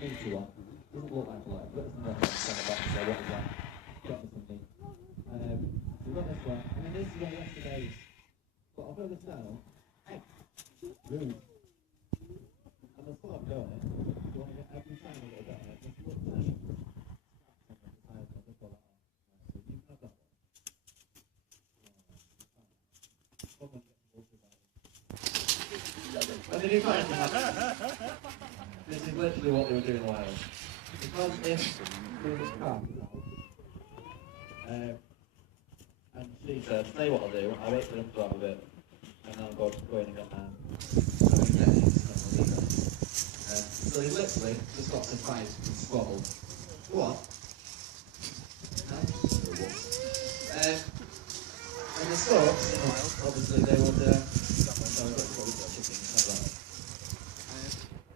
meaty one. Doesn't look like a light, but it's not on the box, so what is that? Got me something. We've got this one, and then this is one yesterday's. But I'll throw this down. Hey! Rude. And the spot I've got it, you want to get every time a little bit on it, just put tiny. And did you find that? This is literally what they were doing while. Because if there was a car, and she said, "Say what I'll do, I'll wait for them to have a bit, and then I'll go in and get mine." So he literally just got surprised and squabbled. What? And the storks, obviously they would,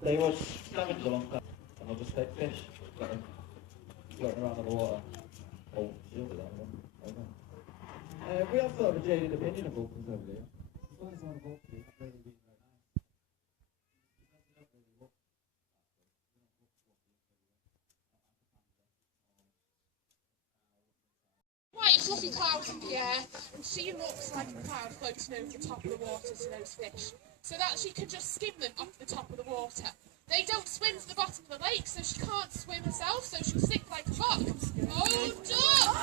they would scavenge along that, and they'll just take fish, floating around in the water. Oh, she'll do that one. We have sort of a jaded opinion of vultures over here. As long as one vulture is really very nice. White fluffy clouds in the air, and she looks like a cloud floating over the top of the water to those fish, so that she can just skim them off the top of the water. They don't swim to the bottom of the lake, so she can't swim herself, so she'll sink like a rock. Oh, duck!